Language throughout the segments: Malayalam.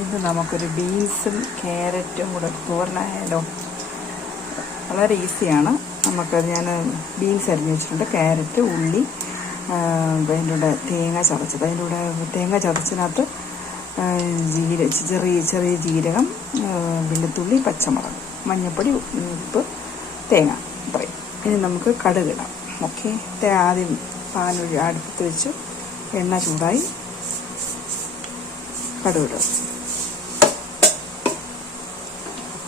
ഇത് നമുക്കൊരു ബീൻസും ക്യാരറ്റും കൂടെ തോരനായാലോ? വളരെ ഈസിയാണ്. ഞാൻ ബീൻസ് അരിഞ്ഞ് വെച്ചിട്ടുണ്ട്, ക്യാരറ്റ്, ഉള്ളി, അതിൻ്റെ കൂടെ തേങ്ങ ചതച്ചത്, അതിൻ്റെ കൂടെ തേങ്ങ ചതച്ചതിനകത്ത് ചെറിയ ജീരകം, വെളുത്തുള്ളി, പച്ചമുളക്, മഞ്ഞൾപ്പൊടി, ഉപ്പ്, തേങ്ങ, ഇത്രയും. ഇനി നമുക്ക് കടുകിടാം. ഓക്കെ, ആദ്യം പാനൊഴി അടുപ്പത്ത് വെച്ച് എണ്ണ ചൂടായി കടുകിടും.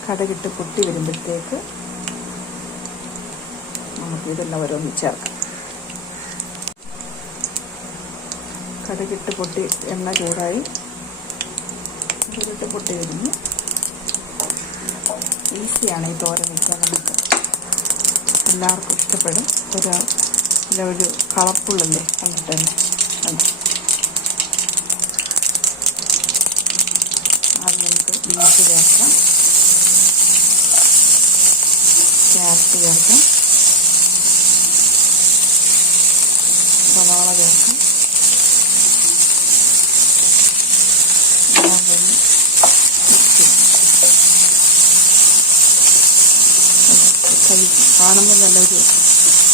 കടുകിട്ട് പൊട്ടി വരുമ്പോഴത്തേക്ക് നമുക്ക് ഇതെല്ലാം ഓരോന്ന് ചേർക്കാം. കടുകിട്ട് പൊട്ടി എണ്ണ ചൂടായി കടുകിട്ട് പൊട്ടി വരുന്നു. ഈസിയാണ് ഈ തോരൻ വയ്ക്കാൻ, നമുക്ക് എല്ലാവർക്കും ഇഷ്ടപ്പെടും. ഒരു കളർഫുള്ളല്ലേ കണ്ടിട്ട് തന്നെ. ആദ്യം നമുക്ക് ബീൻസ് ചേർക്കാം, ക്യാരറ്റ് ചേർക്കാം, സവാള ചേർക്കാം, കാണുമ്പോൾ നല്ലൊരു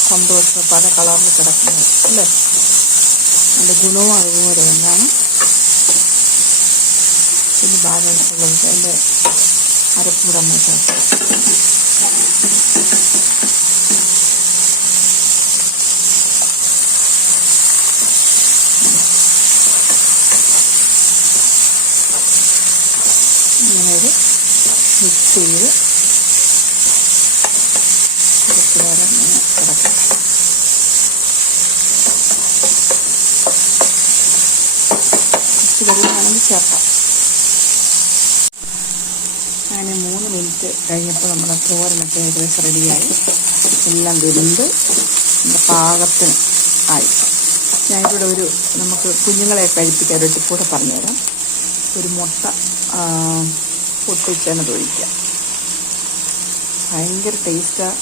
സന്തോഷം, പല കളറിൽ കിടക്കുന്നത് അല്ലേ? അതിൻ്റെ ഗുണവും അതുപോലെ തന്നെയാണ്. പിന്നെ ബാലൻസ് ഉള്ളത് അതിൻ്റെ അരപ്പൂടെ നമ്മൾ ചേർക്കാം. ഇങ്ങനെ ഒരു മിക്സ് ചെയ്ത് കുറച്ച് നേരം ഇങ്ങനെ കിടക്കാം. കുറച്ച് വെള്ളമാണെങ്കിൽ ചേർക്കാം. അങ്ങനെ 3 മിനിറ്റ് കഴിഞ്ഞപ്പോൾ നമ്മുടെ തോരനൊക്കെ ഏകദേശം റെഡിയായി, എല്ലാം വെന്ത് പാകത്തിന് ആയി. ഞാനിവിടെ നമുക്ക് കുഞ്ഞുങ്ങളെ കഴിപ്പിക്കാൻ ഒരു ടിപ്പ് കൂടെ പറഞ്ഞുതരാം. ഒരു മുട്ട പൊട്ടിച്ചതിനത് ഒഴിക്കുക. ഭയങ്കര ടേസ്റ്റാണ്.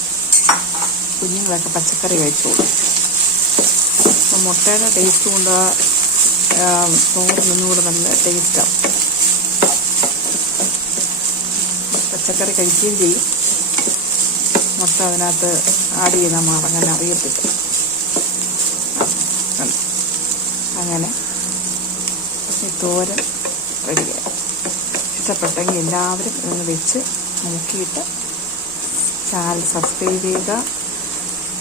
കുഞ്ഞുങ്ങളൊക്കെ പച്ചക്കറി കഴിച്ചോളും. അപ്പം മുട്ടയുടെ ടേസ്റ്റ് കൊണ്ട് തോരനൊന്നും കൂടെ നല്ല ടേസ്റ്റാവും. പച്ചക്കറി കഴിക്കുകയും ചെയ്യും. മുട്ട അതിനകത്ത് ആഡ് ചെയ്ത് നമ്മൾ അങ്ങനെ അറിയത്തില്ല. അങ്ങനെ ഈ തോരൻ റെഡിയായി. ഇഷ്ടപ്പെട്ടെങ്കിൽ എല്ലാവരും ഇതൊന്ന് വെച്ച് നോക്കിയിട്ട് ചാനൽ സബ്സ്ക്രൈബ് ചെയ്യുക.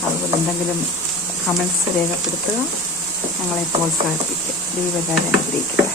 അതുപോലെ എന്തെങ്കിലും കമൻറ്റ്സ് രേഖപ്പെടുത്തുക. ഞങ്ങളെ പ്രോത്സാഹിപ്പിക്കുക. ദൈവം എല്ലാവരും അനുഗ്രഹിക്കുക.